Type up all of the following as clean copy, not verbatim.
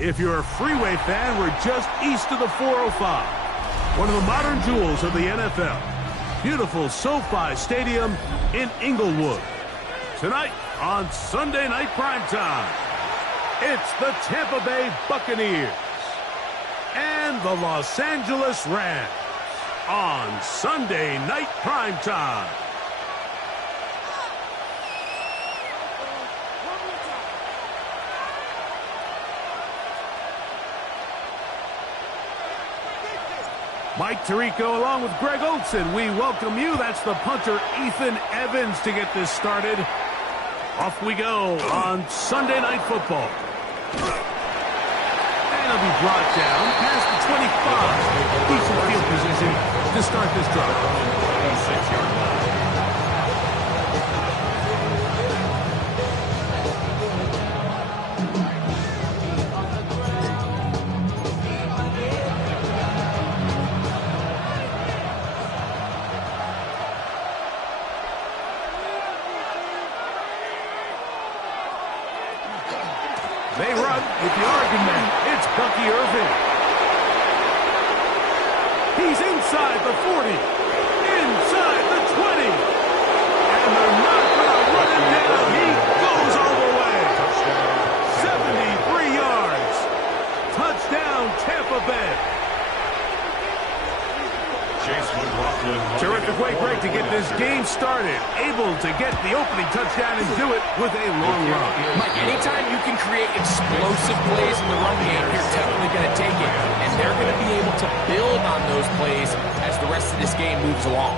If you're a freeway fan, we're just east of the 405. One of the modern jewels of the NFL. Beautiful SoFi Stadium in Inglewood. Tonight on Sunday Night Primetime, it's the Tampa Bay Buccaneers and the Los Angeles Rams on Sunday Night Primetime. Mike Tirico along with Greg Olson. We welcome you. That's the punter, Ethan Evans, to get this started. Off we go on Sunday Night Football. And it'll be brought down past the 25. Decent field position to start this drive. 6-yard line. They run with the argument. It's Bucky Irving. He's inside the 40, inside the 20. And they're not going to run him down. He goes all the way. 73 yards. Touchdown, Tampa Bay. Terrific way, Greg, to get this game started. Able to get the opening touchdown and do it with a long run. Mike, anytime you can create explosive plays in the run game, you're definitely going to take it. And they're going to be able to build on those plays as the rest of this game moves along.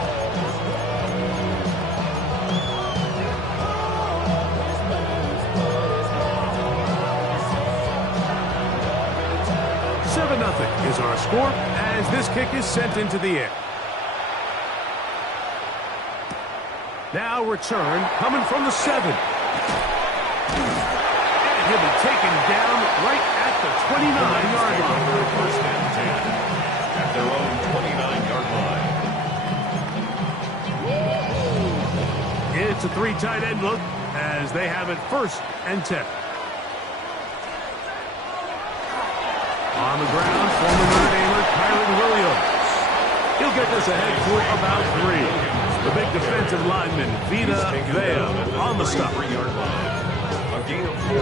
Nothing is our score as this kick is sent into the air. Now return coming from the 7. And he'll be taken down right at the 29-yard line. First and 10 at their own 29-yard line. It's a 3 tight end look as they have it 1st and 10. On the ground, former Notre Damer, Kyron Williams. He'll get this ahead for about 3. The big defensive lineman, Vita Vea, on the stop. 3-yard line. A gain of 4.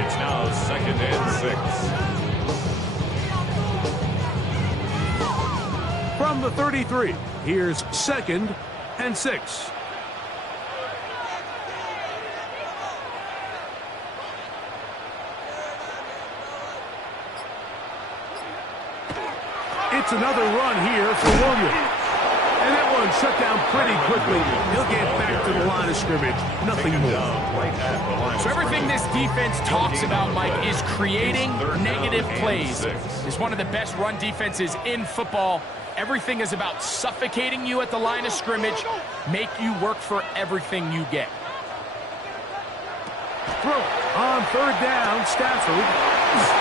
It's now 2nd and 6. From the 33, here's 2nd and 6. It's another run here for Williams. And that one shut down pretty quickly. He'll get back to the line of scrimmage. Nothing more. So everything this defense talks about, Mike, is creating negative plays. It's one of the best run defenses in football. Everything is about suffocating you at the line of scrimmage, make you work for everything you get. Throw on 3rd down, Stafford.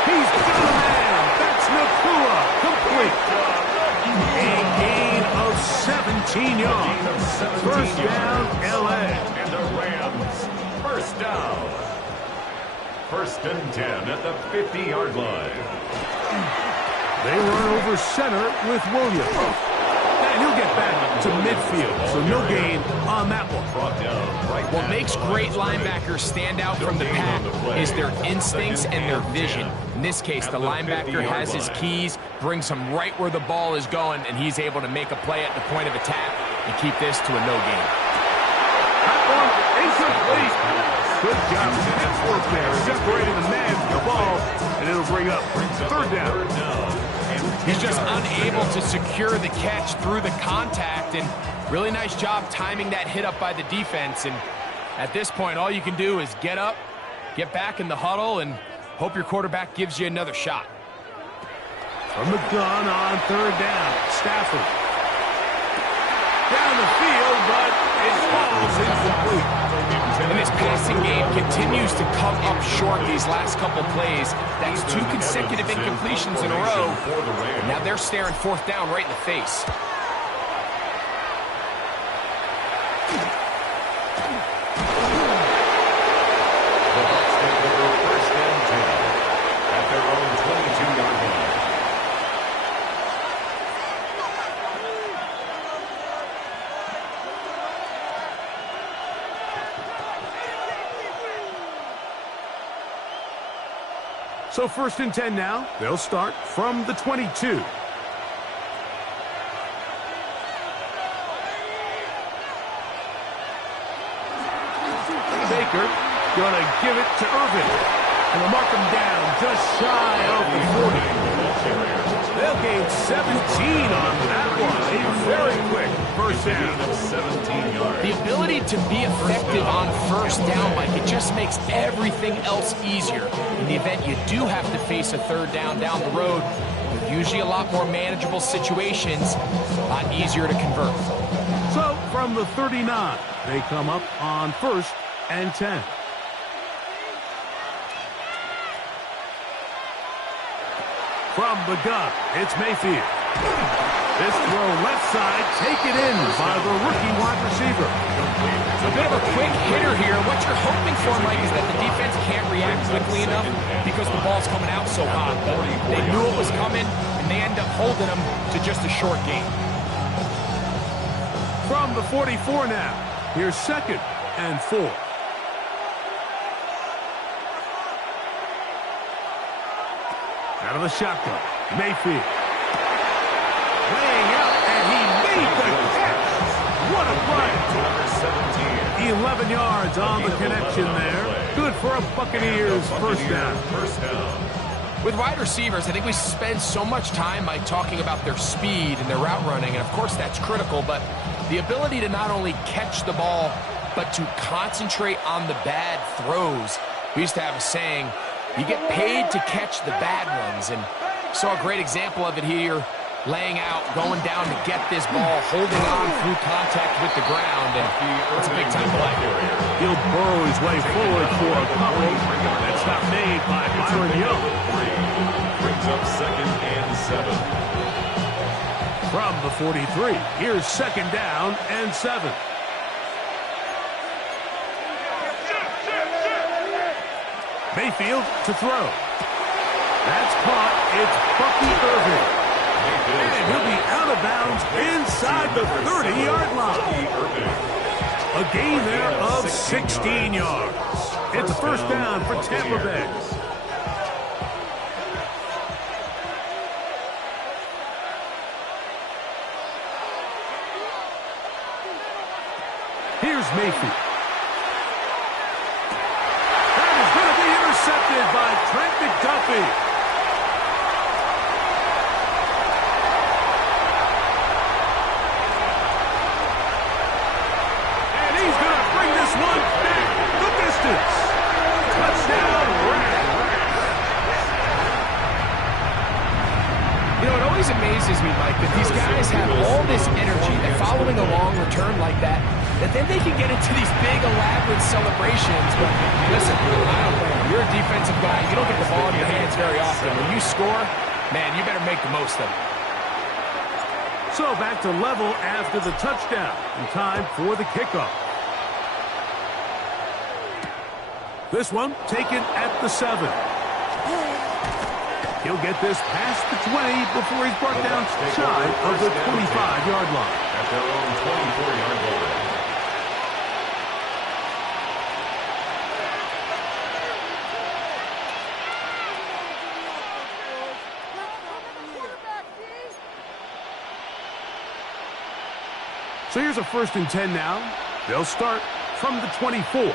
He's got a man. That's Nakua. Complete. A gain of 17 yards. 1st down, L.A. And the Rams. 1st down. 1st and 10 at the 50-yard line. They run over center with Williams. And he'll get back to midfield, so no gain on that one. What makes great linebackers stand out from the pack is their instincts and their vision. In this case, the linebacker has his keys, brings him right where the ball is going, and he's able to make a play at the point of attack and keep this to a no gain. Incomplete. Good job. That's work there. Separating the man from the ball, and it'll bring up 3rd down. He's just unable to secure the catch through the contact, and really nice job timing that hit up by the defense. And at this point, all you can do is get up, get back in the huddle, and hope your quarterback gives you another shot. From the gun on 3rd down, Stafford. Down the field, but it falls incomplete. And this passing game continues to come up short these last couple plays. That's 2 consecutive incompletions in a row. And now they're staring 4th down right in the face. The Bucs take over 1st and 10 at their own So 1st and 10 now. They'll start from the 22. Baker gonna give it to Irvin. And they'll mark him down just shy of the 40. They'll gain 17 on that one. A very quick first down. 17 yards. The ability to be effective on first down, Mike, it just makes everything else easier. In the event you do have to face a 3rd down the road, they're usually a lot more manageable situations, a lot easier to convert. So from the 39, they come up on 1st and 10. From the gun, it's Mayfield. This throw left side, taken in by the rookie wide receiver. A bit of a quick hitter here. What you're hoping for, Mike, is that the defense can't react quickly enough because the ball's coming out so hot. But they knew it was coming, and they end up holding them to just a short gain. From the 44 now, here's 2nd and 4. Out of the shotgun, Mayfield. Laying out, and he made the catch. What a play. 11 yards on the connection there. Good for a Buccaneers first down. With wide receivers, I think we spend so much time by talking about their speed and their route running, and of course that's critical, but the ability to not only catch the ball, but to concentrate on the bad throws. We used to have a saying, you get paid to catch the bad ones, and saw a great example of it here, laying out, going down to get this ball, holding on through contact with the ground, and it's a big-time play. He'll burrow his way forward for a couple. That's not made by Byron Young. Brings up 2nd and 7. From the 43, here's 2nd down and 7. Mayfield to throw. That's caught. It's Bucky Irvin. And he'll be out of bounds inside the 30-yard line. A gain there of 16 yards. It's a first down for Tampa Bay. Here's Mayfield. Intercepted by Trent McDuffie. And he's going to bring this one back the distance. Touchdown, Rams. You know, it always amazes me, Mike, that these guys have all this energy that following a long return like that then they can get into these big, elaborate celebrations. But listen, I don't blame you. You're a defensive guy. You don't get the ball in your hands very often. When you score, man, you better make the most of it. So back to level after the touchdown. And time for the kickoff. This one taken at the 7. He'll get this past the 20 before he's brought down shy of the 25-yard line. At their own 24-yard line. So here's a 1st and 10 now. They'll start from the 24.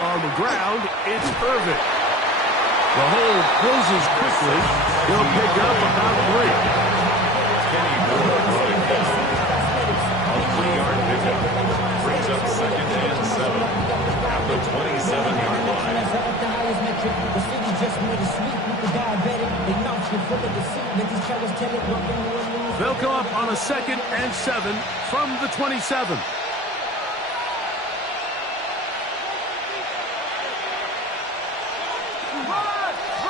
On the ground, it's Irvin. The hole closes quickly. He'll pick up about 3. Kenny Moore brought it down. A 3-yard pickup. Brings up 2nd and 7. At the 27-yard line. They'll come up on a 2nd and 7 from the 27.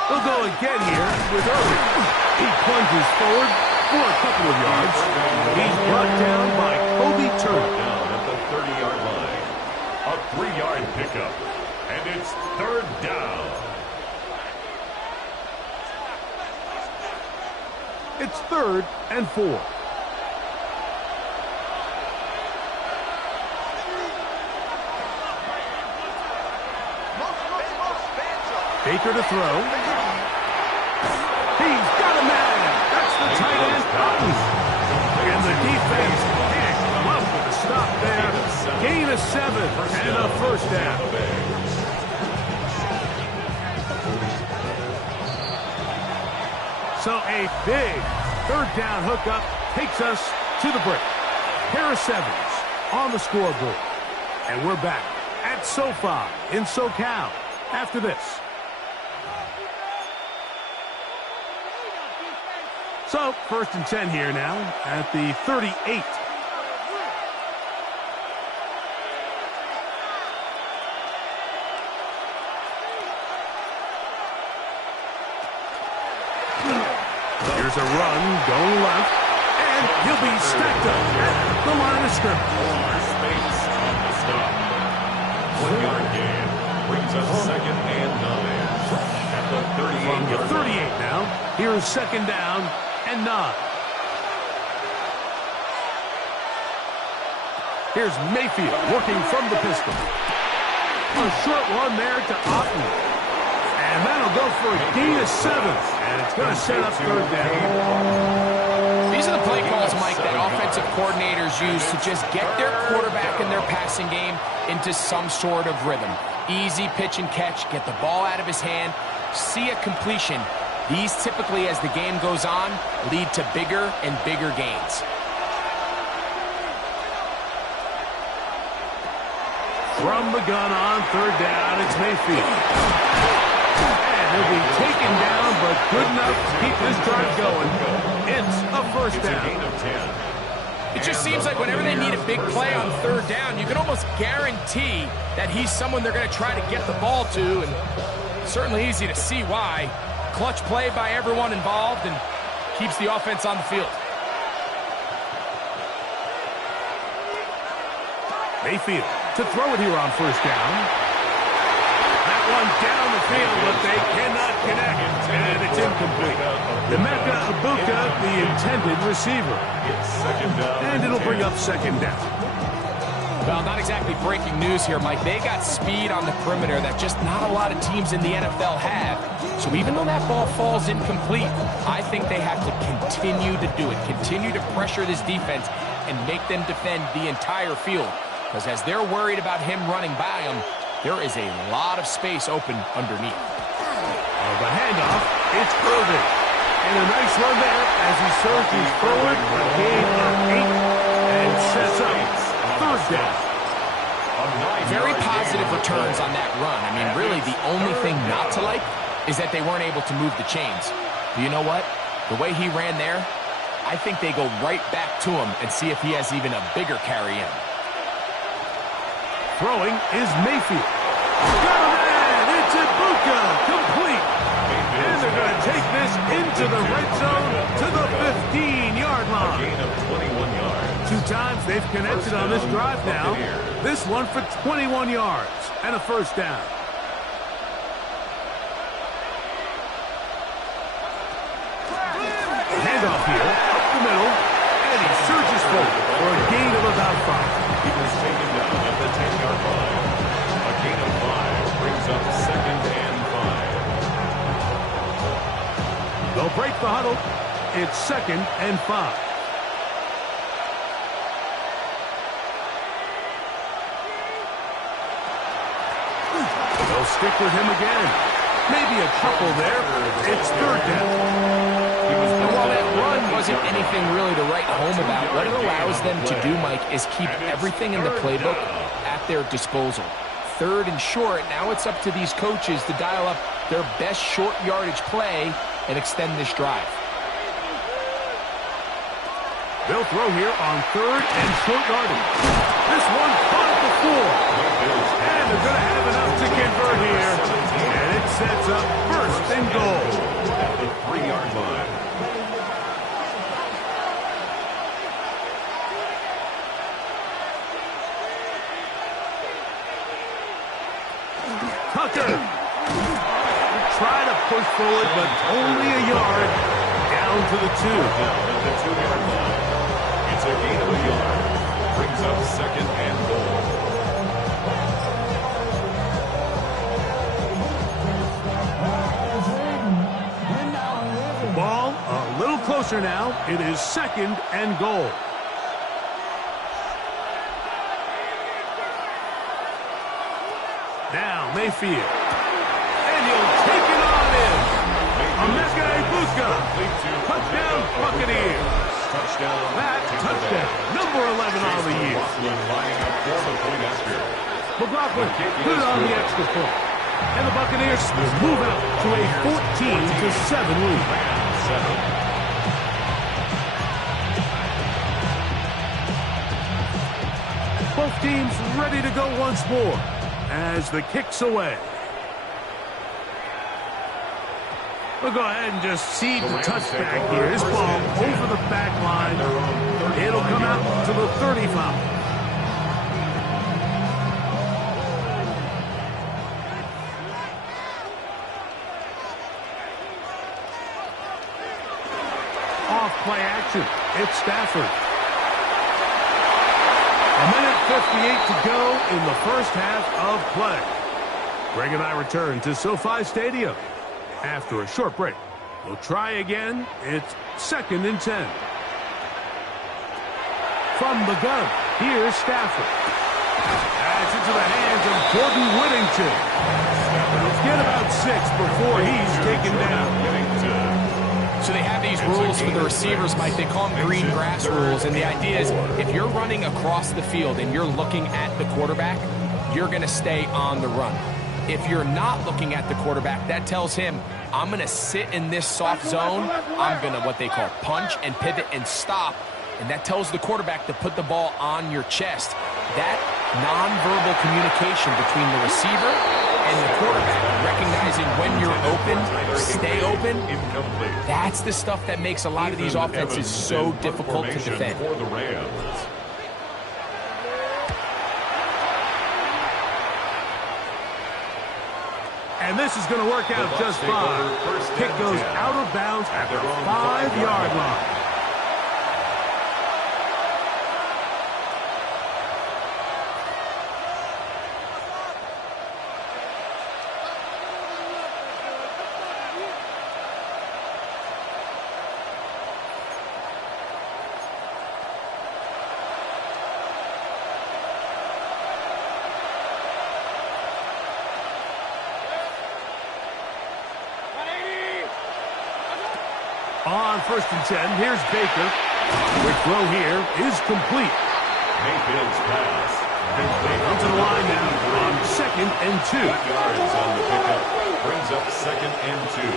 They'll go again here with Irvin. He plunges forward for a couple of yards. He's brought down by Kobe Turner. Down at the 30-yard line. A 3-yard pickup. And it's 3rd down. It's 3rd and 4. Baker to throw. He's got a man. That's the tight end. And the defense can't come up with a stop there. Gain of 7 and a first down. So a big third down hookup takes us to the break. Pair of 7s on the scoreboard. And we're back at SoFi in SoCal after this. So, 1st and 10 here now at the 38. Here's a run going left, and he'll be stacked up at the line of scrimmage. Space on the stop. 1-yard gain brings up 2nd and 9 at the 38. From the 38 now, here's 2nd down and 9. Here's Mayfield working from the pistol. A short one there to Otten. And that'll go for a gain of 7. And it's going to set up 3rd down. These are the play calls, Mike, that offensive coordinators use to just get their quarterback and their passing game into some sort of rhythm. Easy pitch and catch, get the ball out of his hand, see a completion. These typically, as the game goes on, lead to bigger and bigger gains. From the gun on 3rd down, it's Mayfield. And he'll be taken down, but good enough to keep this drive going. It's a first down. It just seems like whenever they need a big play on 3rd down, you can almost guarantee that he's someone they're going to try to get the ball to, and certainly easy to see why. Clutch play by everyone involved and keeps the offense on the field. Mayfield to throw it here on 1st down. That one down the field, but they cannot connect, and it's incomplete. Emeka Ibuka, the intended receiver. And it'll bring up 2nd down. Well, not exactly breaking news here, Mike. They got speed on the perimeter that just not a lot of teams in the NFL have. So even though that ball falls incomplete, I think they have to continue to do it, continue to pressure this defense and make them defend the entire field. Because as they're worried about him running by them, there is a lot of space open underneath. The handoff, it's Irving. And a nice run there as he surges forward, a gain of 8, and sets up 3rd down. Very positive returns on that run. I mean, really, the only thing not to like is that they weren't able to move the chains. But you know what? The way he ran there, I think they go right back to him and see if he has even a bigger carry in. Throwing is Mayfield. Got a man! It's Ibuka! Complete! And they're going to take this into the red zone to the 15-yard line. Gain of 21 yards. 2 times they've connected on this drive now. This one for 21 yards and a first down. Handoff here, up the middle, and he surges forward for a gain of about 5. He was taken down at the 10-yard line. A gain of 5 brings up 2nd and 5. They'll break the huddle. It's 2nd and 5. They'll stick with him again. Maybe a couple there. It's 3rd down. And while that run wasn't anything really to write home about, what it allows them to do, Mike, is keep everything in the playbook at their disposal. 3rd and short, now it's up to these coaches to dial up their best short yardage play and extend this drive. They'll throw here on 3rd and short yardage. This one caught at the 4. And they're going to have enough to convert here. And it sets up 1st and goal. At the 3-yard line. Tucker. Try to push forward, but only a yard. Down to the 2. Down at the 2-yard line. It's a gain of a yard. Brings up 2nd and goal. closer now. It is 2nd and goal. Now Mayfield. And he'll take it on in. Emeka Egbuka. Touchdown, Buccaneers. That touchdown. Number 11 on the year. McLaughlin put it on the extra point. And the Buccaneers move out to a 14-7 lead. Both teams ready to go once more as the kick's away. We'll go ahead and just cede the touchback here. This ball over the back line. It'll come out to the 35. Off-play action. It's Stafford. A minute 58 to go in the first half of play. Greg and I return to SoFi Stadium. After a short break, we'll try again. It's 2nd and 10. From the gun, here's Stafford. That's into the hands of Gordon Whittington. Let's get about 6 before he's taken down. So they have these rules for the receivers, Mike. They call them green grass rules. And the idea is if you're running across the field and you're looking at the quarterback, you're going to stay on the run. If you're not looking at the quarterback, that tells him, I'm going to sit in this soft zone. I'm going to what they call punch and pivot and stop. And that tells the quarterback to put the ball on your chest. That nonverbal communication between the receiver and the quarterback, recognizing when you're open, stay open, that's the stuff that makes a lot of these offenses so difficult to defend. For the Rams. And this is going to work out just fine. Kick goes out of bounds at the 5-yard line. On 1st and 10, here's Baker. Quick throw here is complete. Mayfield's pass. Onto the line now on 2nd and 2. 8 yards on the pickup. Brings up 2nd and 2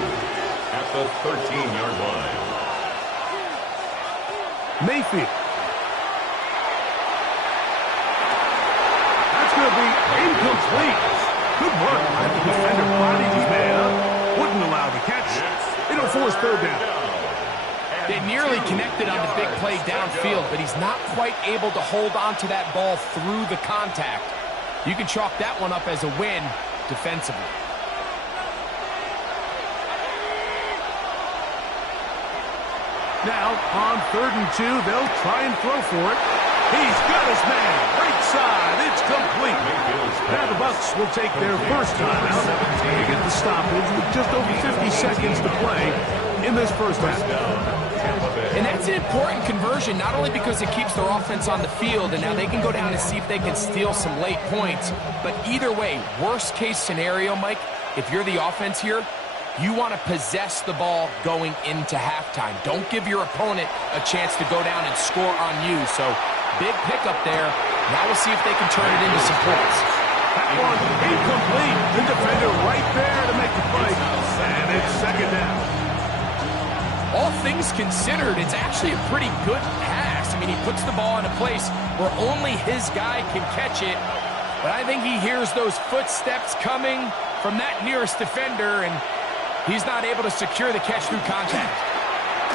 at the 13-yard line. Mayfield. That's going to be incomplete. Good work. The defender bodied his man up. Wouldn't allow the catch. It'll force 3rd down. They nearly connected on the big play downfield, but he's not quite able to hold on to that ball through the contact. You can chalk that one up as a win defensively. Now, on 3rd and 2, they'll try and throw for it. He's got his man. Right side. It's complete. Now the Bucs will take their first time out. They get the stoppage with just over 50 seconds to play in this first half. And that's an important conversion, not only because it keeps their offense on the field, and now they can go down and see if they can steal some late points. But either way, worst case scenario, Mike, if you're the offense here, you want to possess the ball going into halftime. Don't give your opponent a chance to go down and score on you. So big pickup there. Now we'll see if they can turn it into some points. That one incomplete. The defender right there to make the play. And it's 2nd down. All things considered, it's actually a pretty good pass. I mean, he puts the ball in a place where only his guy can catch it. But I think he hears those footsteps coming from that nearest defender, and he's not able to secure the catch through contact.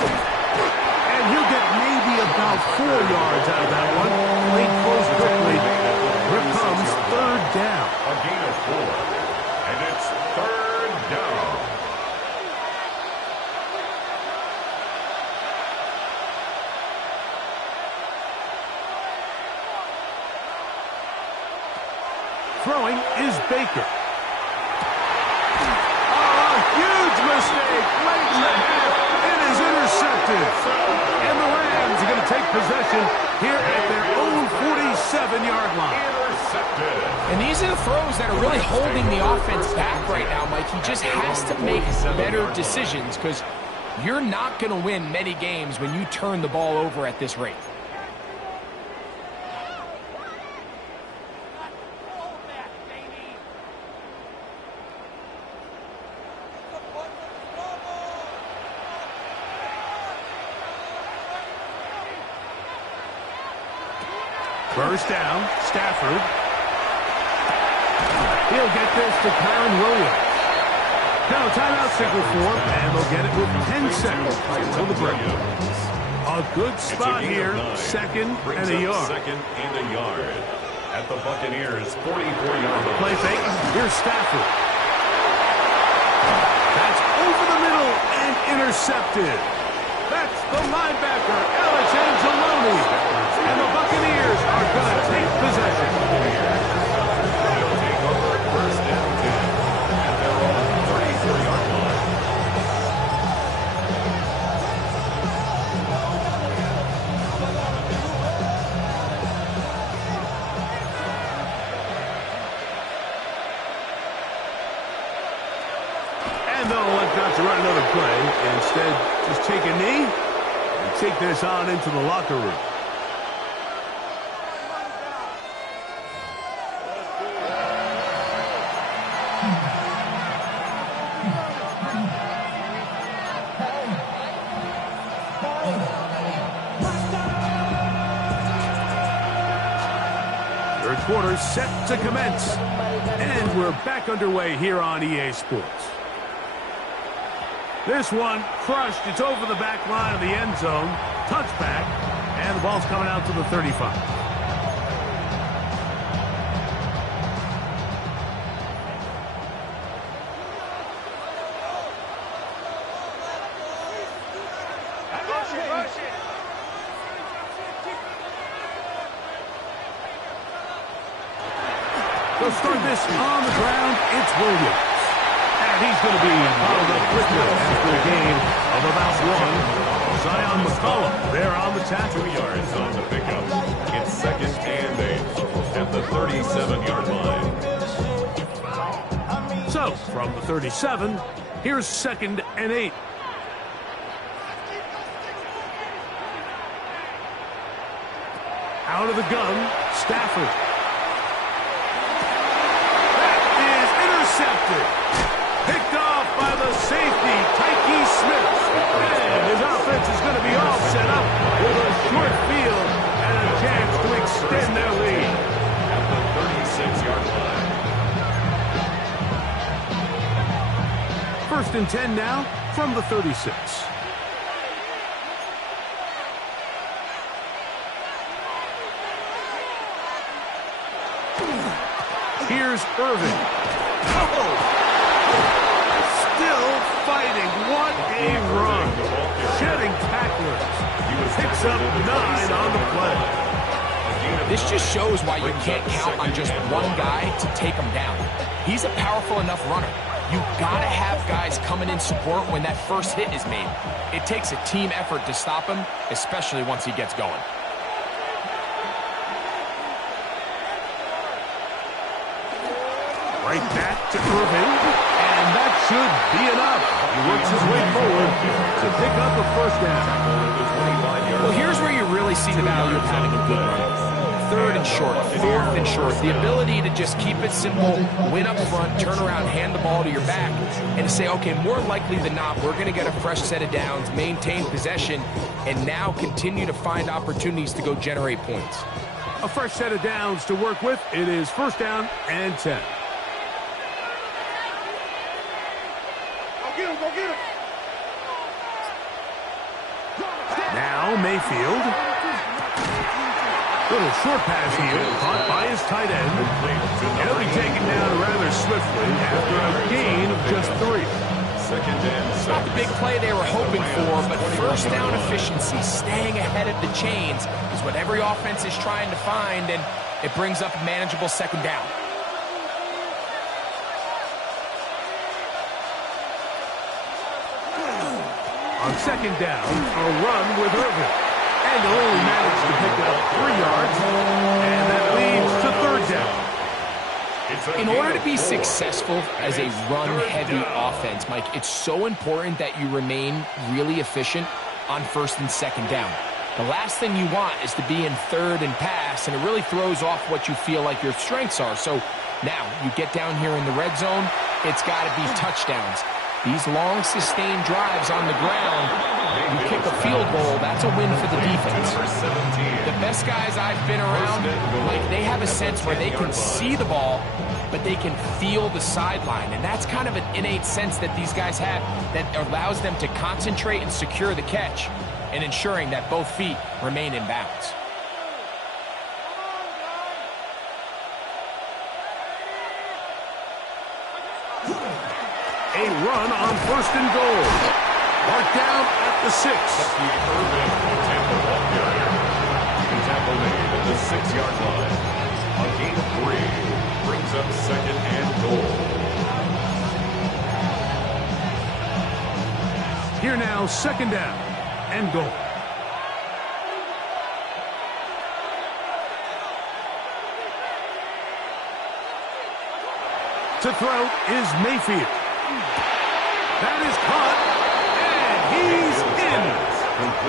And he'll get maybe about 4 yards out of that one. Late close quickly. Here comes 3rd down. A gain of 4. And it's 3rd down. Throwing is Baker. Oh, a huge mistake late in the half. It is intercepted. intercepted. And the Rams are going to take possession here at their own 47-yard line. And these are the throws that are really holding the offense back right now, Mike. He just has to make better decisions because you're not going to win many games when you turn the ball over at this rate. First down, Stafford. He'll get this to Kyron Williams. Now, timeout signal for him, and they'll get it with 10 seconds until the break. A good spot here, second and a yard. Second and a yard. At the Buccaneers, 44-yard line. Play fake. Here's Stafford. That's over the middle and intercepted. That's the linebacker, Alex Anzalone. And the Buccaneers are going to take possession. They'll take over first and 10 at their own 34-yard line. And they'll elect not to run another play. Instead, just take a knee and take this on into the locker room. Third quarter set to commence. And we're back underway here on EA Sports. This one crushed. It's over the back line of the end zone. Touchback. And the ball's coming out to the 35. They'll start this on the ground. It's Williams. And he's going to be bottled up quickly after a gain of about one. Zion McCollum there on the tackle. 2 yards on the pickup. It's second and 8 at the 37-yard line. So, from the 37, here's second and 8. Out of the gun, Stafford. Intercepted. Picked off by the safety, Tyke Smith. And his offense is going to be all set up with a short field and a chance to extend their lead. At the 36-yard line. First and 10 now from the 36. Here's Irvin. Still fighting. What a run. Shedding tacklers. Picks up 9 on the play. This just shows why you can't count on just one guy to take him down. He's a powerful enough runner. You've got to have guys coming in support when that first hit is made. It takes a team effort to stop him, especially once he gets going. Right back to Irvin, and that should be enough. He works his way forward to pick up a first down. Well, here's where you really see the value of having a good run. Third and short, fourth and short. The ability to just keep it simple, win up front, turn around, hand the ball to your back, and say, okay, more likely than not, we're going to get a fresh set of downs, maintain possession, and now continue to find opportunities to go generate points. A fresh set of downs to work with. It is first down and 10. Now Mayfield. Little short pass here, caught by his tight end. He'll be taken down rather swiftly after a gain of just 3. Second and It's not the big play they were hoping for, but first down efficiency, staying ahead of the chains, is what every offense is trying to find, and it brings up a manageable second down. On second down, a run with Irvin. And they'll only manage to pick up 3 yards. And that leads to third down. In order to be successful as a run-heavy offense, Mike, it's so important that you remain really efficient on first and second down. The last thing you want is to be in third and pass, and it really throws off what you feel like your strengths are. So now you get down here in the red zone, it's got to be touchdowns. These long, sustained drives on the ground, you kick a field goal, that's a win for the defense. The best guys I've been around, like, they have a sense where they can see the ball, but they can feel the sideline. And that's kind of an innate sense that these guys have that allows them to concentrate and secure the catch and ensuring that both feet remain in bounds. A run on first and goal. Marked down at the 6. Irvin will tackle the ball carrier. The tackle made at the 6-yard line. A gain of 3 brings up second and goal. Here now, second down and goal. To throw is Mayfield. That is caught, and he's in.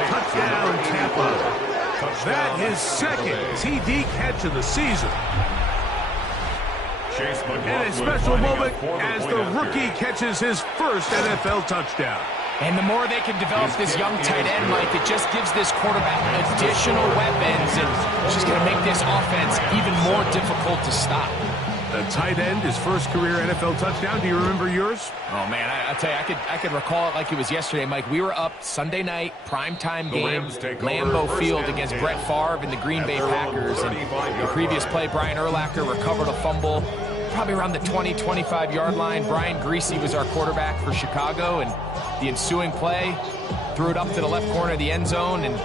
Touchdown, Tampa. That is second TD catch of the season. And a special moment as the rookie catches his first NFL touchdown. And the more they can develop this young tight end, Mike, it just gives this quarterback additional weapons, and it's just going to make this offense even more difficult to stop. The tight end, his first career NFL touchdown. Do you remember yours? Oh, man, I'll tell you, I could recall it like it was yesterday, Mike. We were up Sunday night, primetime game, Lambeau Field against Brett Favre and the Green Bay Packers. And the previous play, Brian Urlacher recovered a fumble, probably around the 20, 25-yard line. Brian Greasy was our quarterback for Chicago, and the ensuing play, threw it up to the left corner of the end zone, and,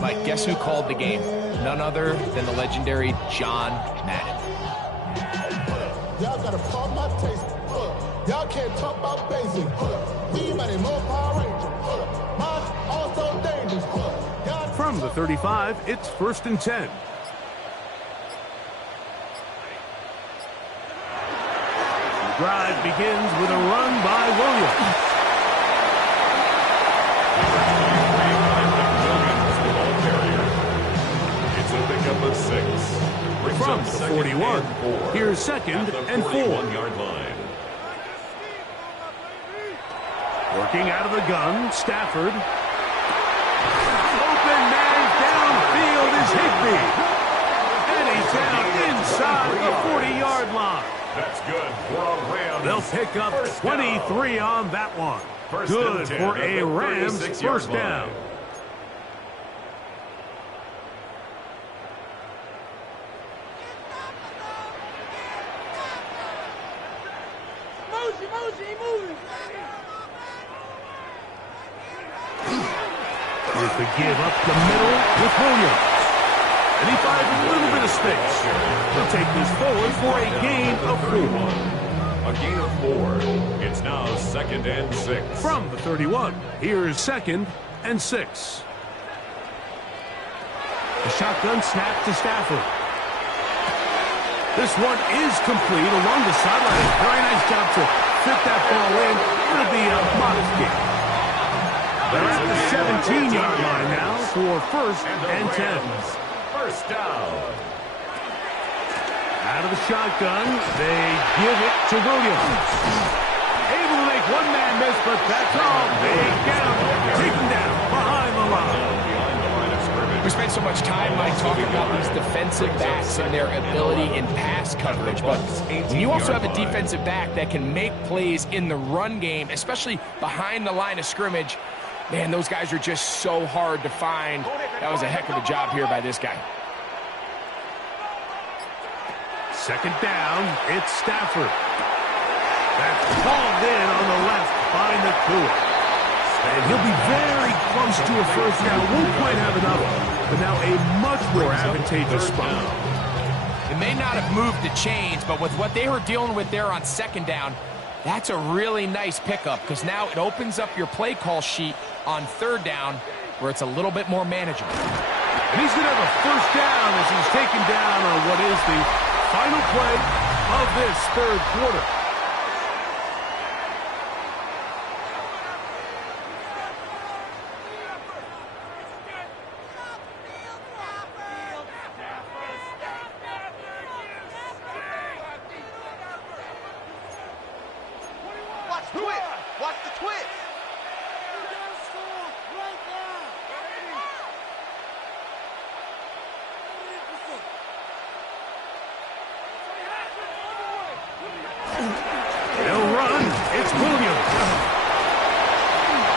Mike, guess who called the game? None other than the legendary John Madden. Y'all gotta pump my taste. Y'all can't talk about basic. Me, money, more Power Ranger. Mine also dangerous. From the 35, it's first and 10. The drive begins with a run by Williams. It's a pickup of 6. From the 41, here's second and 4. 41-yard line. Working out of the gun, Stafford. Open man downfield is Higbee. And he's down inside the 40-yard line. That's good for a Rams. They'll pick up 23 on that one. Good for a Rams first down. Here's the give up the middle with Williams. And he finds a little bit of space. He'll take this forward for a gain of 4. A gain of 4. It's now second and 6. From the 31, here's second and 6. The shotgun snap to Stafford. This one is complete along the sideline. Very nice job to fit that ball in. It'll be a modest gain. They're at the 17-yard line now for first and 10. First down. Out of the shotgun, they give it to Williams. Able to make one man miss, but that's all. They get him, take him down behind the line. We spent so much time, Mike, talking about these defensive backs and their ability in pass coverage. But when you also have a defensive back that can make plays in the run game, especially behind the line of scrimmage, man, those guys are just so hard to find. That was a heck of a job here by this guy. Second down, it's Stafford. That's hauled in on the left by Nakua. And he'll be very close to a first down. Won't quite have enough, but now a much more advantageous spot. It may not have moved the chains, but with what they were dealing with there on second down, that's a really nice pickup because now it opens up your play call sheet on third down where it's a little bit more manageable. And he's going to have a first down as he's taken down on what is the final play of this third quarter. Watch the twist. They'll run. It's Williams.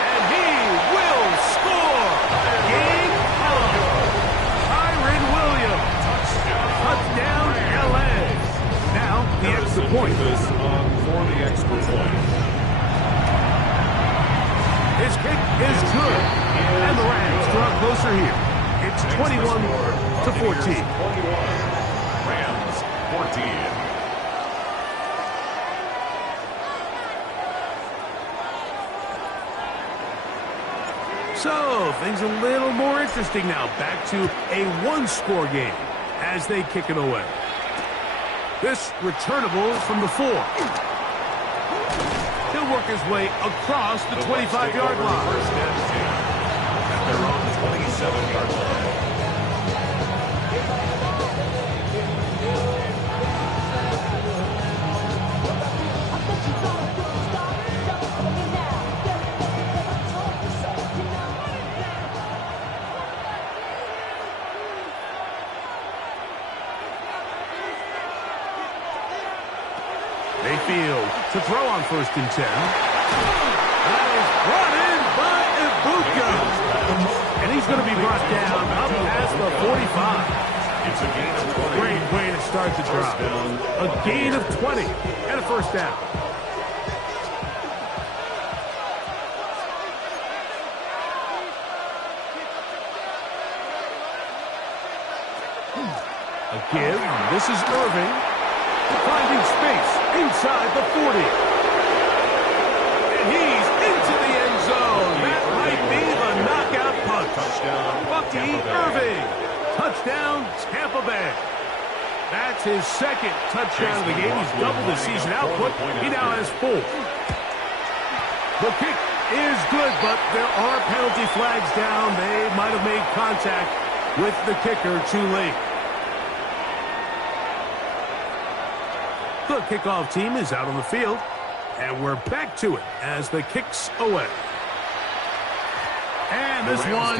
And he will score. Game on. Tyron Williams. Touchdown, L.A. Now, the extra point. For the extra point. His kick is good. And the Rams draw closer here. It's 21-14. Rams 14. So, things a little more interesting now. Back to a one-score game as they kick it away. This returnable from the 4. He'll work his way across the 25-yard line. First and 10 at their own 27-yard line. Mayfield to throw on first and 10. That is brought in by Ibuka. And he's going to be brought down up past the 45. It's a gain of 20. Great way to start the drive. A gain of 20 and a first down. A give. This is Irving. Finding space inside the 40. And he's into the end zone. That might be the knockout punch. Touchdown, Bucky Irving. Touchdown, Tampa Bay. That's his second touchdown of the game. He's doubled his season output. He now has 4. The kick is good, but there are penalty flags down. They might have made contact with the kicker too late. The kickoff team is out on the field, and we're back to it as the kick's away. And this one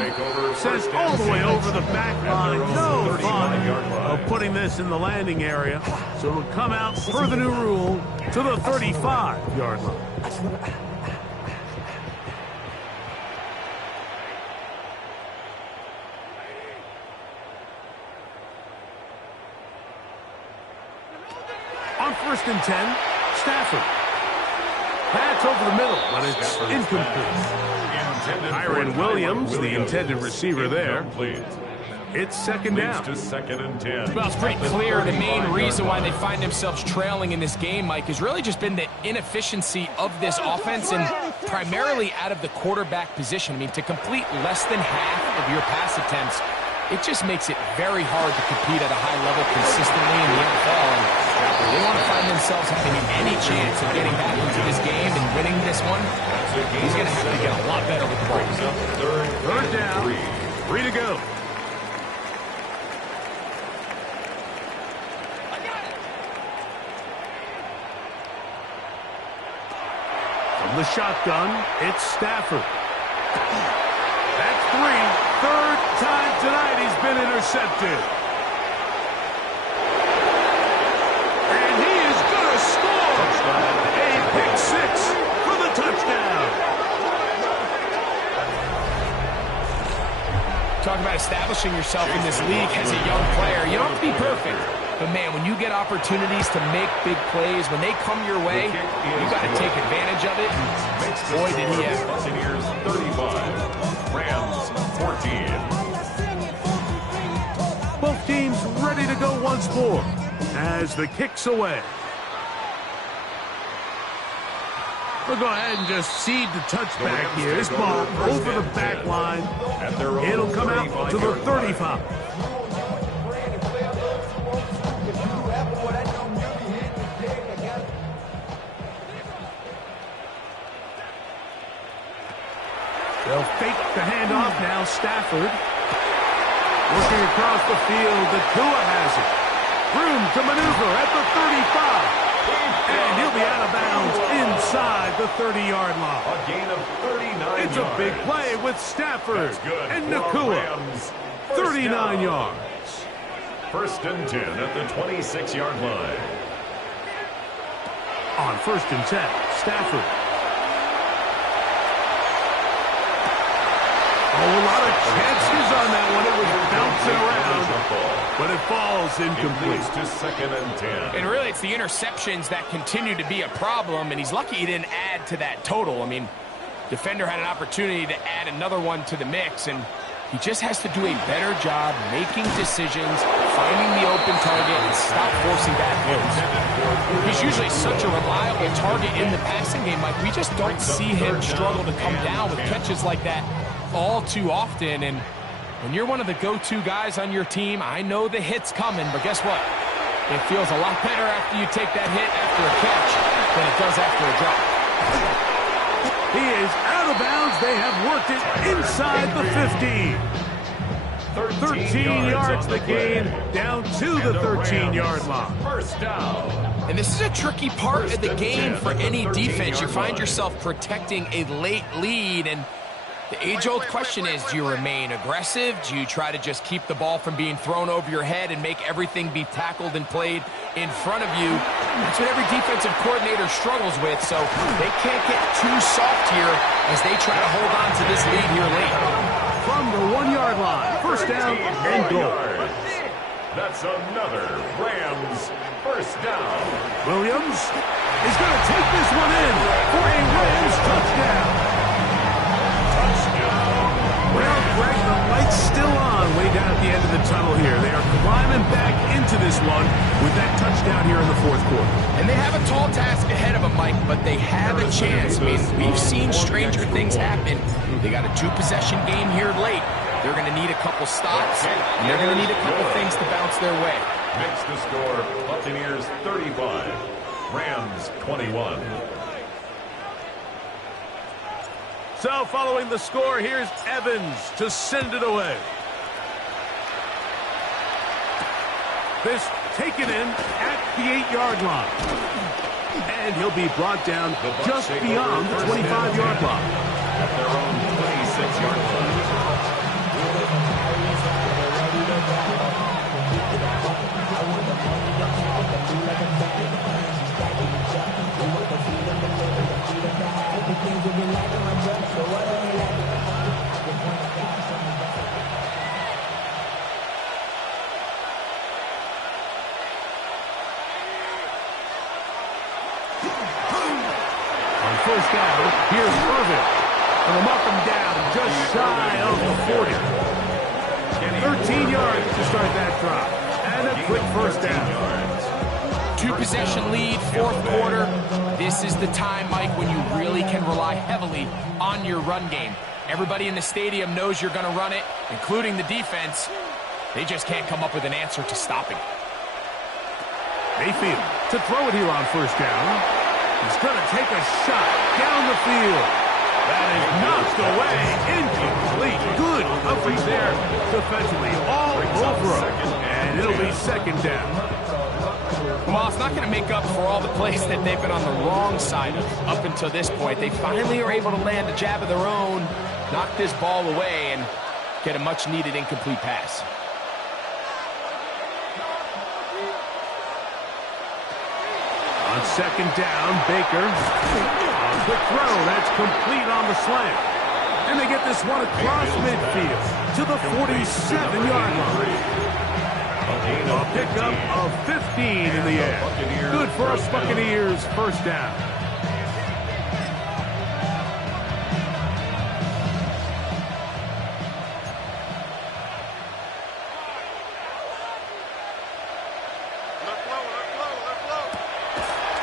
says all the way over the back line. No fun of putting this in the landing area, so it'll come out per the new rule to the 35-yard line. On first and 10, Stafford. That's over the middle, but it's incomplete. Tyron Williams, the intended receiver there. It's second down. To second and 10. Well, it's pretty clear the main reason why they find themselves trailing in this game, Mike, has really just been the inefficiency of this offense and primarily out of the quarterback position. I mean, to complete less than half of your pass attempts, it just makes it very hard to compete at a high level consistently in the NFL. And they want to find themselves having any chance of getting back into this game and winning this one. He's going to have to get a lot better with the ball. Third down. 3 to go. From the shotgun, it's Stafford. That's 3. Third time tonight he's been intercepted. And he is going to score. A pick 6 for the touchdown. Talk about establishing yourself in this league as a young player. You don't have to be perfect. But, man, when you get opportunities to make big plays, when they come your way, you got to take advantage of it. Boy, did he ever. Buccaneers 35, Rams 14. Both teams ready to go once more as the kick's away. We'll go ahead and just seed the touchback here. This ball over the back line. It'll come out to the 35. They'll fake the handoff now. Stafford working across the field. The Tua has it. Room to maneuver at the 35. And he'll be out of bounds inside the 30-yard line. A gain of 39 It's a big play with Stafford and Nakua. 39 yards. First and 10 at the 26-yard line. On first and 10, Stafford. Oh, a lot of chances on that one. It was bouncing around, but it falls incomplete. To second and 10. And really, it's the interceptions that continue to be a problem, and he's lucky he didn't add to that total. I mean, defender had an opportunity to add another one to the mix, and he just has to do a better job making decisions, finding the open target, and stop forcing bad throws. He's usually such a reliable target in the passing game. Like, we just don't see him struggle to come down with catches like that all too often. And when you're one of the go-to guys on your team, I know the hit's coming, but guess what? It feels a lot better after you take that hit after a catch than it does after a drop. He is out of bounds. They have worked it inside the 15. 13 yards the gain, down to the 13-yard line. First down. And this is a tricky part of the game for any defense. You find yourself protecting a late lead, and the age-old question is, do you remain aggressive? Do you try to just keep the ball from being thrown over your head and make everything be tackled and played in front of you? That's what every defensive coordinator struggles with, so they can't get too soft here as they try to hold on to this lead here late. From the 1-yard line, first down and goal. That's another Rams first down. Williams is going to take this one in for a Rams touchdown. Well, Greg, the light's still on way down at the end of the tunnel here. They are climbing back into this one with that touchdown here in the fourth quarter. And they have a tall task ahead of them, Mike, but they have a chance. I mean, we've seen stranger things happen. They got a 2-possession game here late. They're going to need a couple stops, and they're going to need a couple things to bounce their way. Makes the score Buccaneers 35, Rams 21. So following the score, here's Evans to send it away. This taken in at the 8-yard line. And he'll be brought down just beyond the 25-yard line. At their own 26-yard line. First down, here's Irvin. And them up and down, just shy of the 40. 13 yards to start that drive. And a quick first down. 2-possession lead, fourth quarter. This is the time, Mike, when you really can rely heavily on your run game. Everybody in the stadium knows you're going to run it, including the defense. They just can't come up with an answer to stopping. Mayfield to throw it here on first down. He's going to take a shot down the field. That is knocked away. Incomplete. Good coverage there defensively. All over him. And it'll be second down. Well, it's not going to make up for all the plays that they've been on the wrong side of up until this point. They finally are able to land a jab of their own, knock this ball away, and get a much-needed incomplete pass. On second down, Baker. A quick throw. That's complete on the slant. And they get this one across midfield to the 47-yard line. A pickup of 15 in the air. Good for us Buccaneers. First down.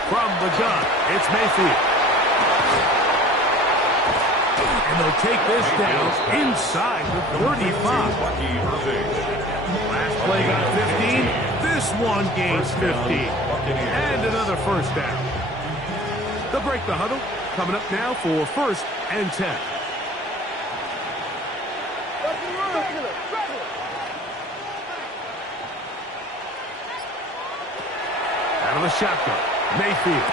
From the gun, it's Mayfield. And they'll take this down inside the 35. Last play got 15. This one gains 15. And another first down. They'll break the huddle. Coming up now for 1st and 10. Out of the shotgun, Mayfield.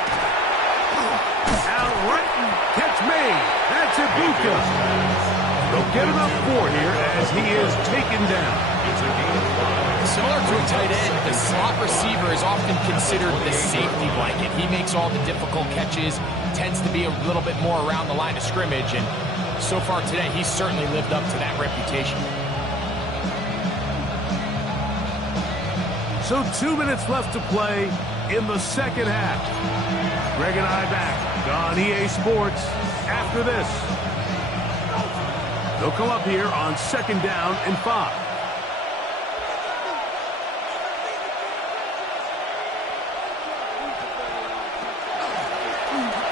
Out right, catch made. That's Ibuka. They'll get enough for here as he is taken down. Similar to a tight end, the slot receiver is often considered the safety blanket. He makes all the difficult catches, tends to be a little bit more around the line of scrimmage, and so far today, he's certainly lived up to that reputation. So 2 minutes left to play in the second half. Greg and I back on EA Sports after this. They'll come up here on 2nd down and 5.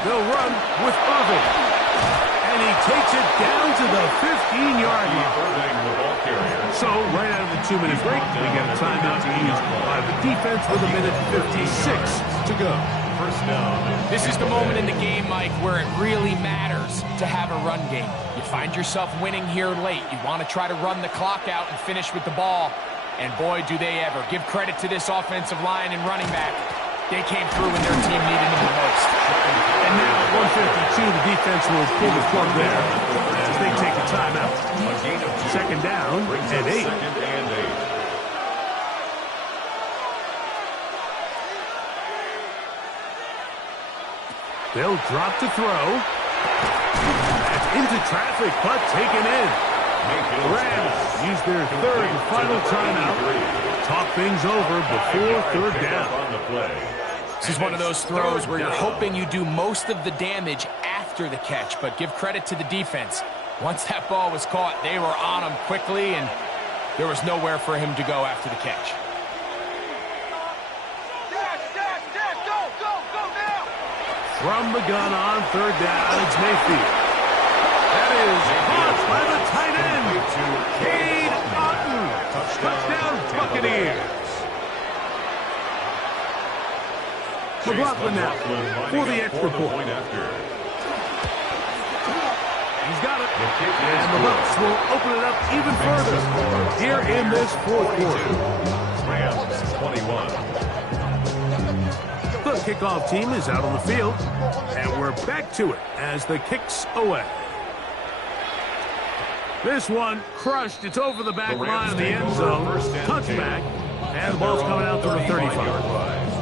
They'll run with Irving. And he takes it down to the 15-yard line. So, right out of the 2-minute break, we get a timeout used by the defense with 1:56 to go. First down. This is the moment in the game, Mike, where it really matters to have a run game. You find yourself winning here late. You want to try to run the clock out and finish with the ball. And boy, do they ever. Give credit to this offensive line and running back. They came through when their team needed them the most. And now, 152, the defense will pull the plug there as they take a timeout. 2nd down and 8. They'll drop to throw. That's into traffic, but taken in. Rams use their 3rd and final timeout. Talk things over before 3rd down. This is one of those throws where you're hoping you do most of the damage after the catch, but give credit to the defense. Once that ball was caught, they were on him quickly, and there was nowhere for him to go after the catch. From the gun on 3rd down, it's Mayfield. That is caught by the tight end, Cade Otton. Touchdown, Buccaneers. McLaughlin now for the extra point. He's got it. And the Bucs will open it up even further here in this 4th quarter. Rams 21. The kickoff team is out on the field, and we're back to it as the kick's away. This one crushed. It's over the back line of the end zone. Touchback, and the ball's coming out to the 35.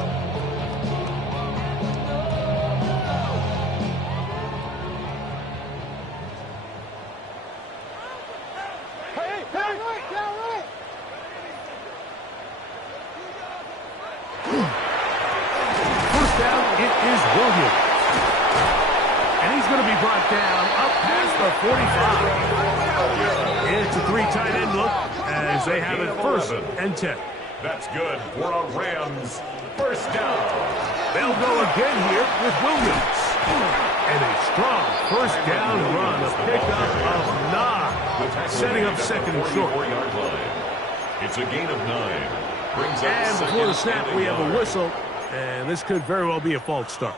And he's going to be brought down up past the 45. It's a 3 tight end look as they have it 1st and 10. That's good for a Rams 1st down. They'll go again here with Williams. And a strong 1st down run, a pickup of 9, setting up 2nd and short. It's a gain of 9. And before the snap, we have a whistle, and this could very well be a false start.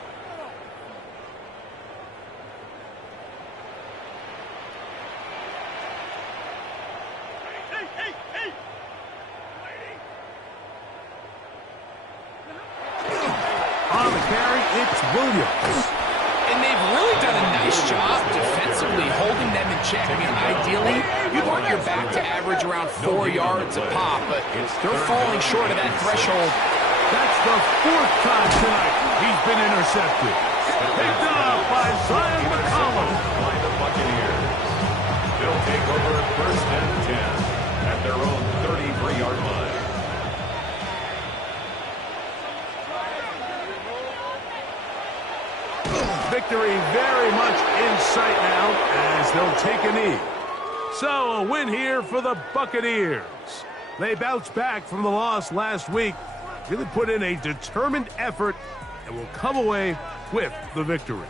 On the carry, it's Williams. And they've really done a nice job defensively holding them in check. I mean, ideally, you'd want your back to average around 4 yards a pop, but they're falling short of that threshold. That's the 4th time tonight he's been intercepted. Picked up by Zion McCollum. By the Buccaneers. They'll take over 1st and 10 at their own 33-yard line. Victory very much in sight now as they'll take a knee. So a win here for the Buccaneers. They bounced back from the loss last week, really put in a determined effort, and will come away with the victory.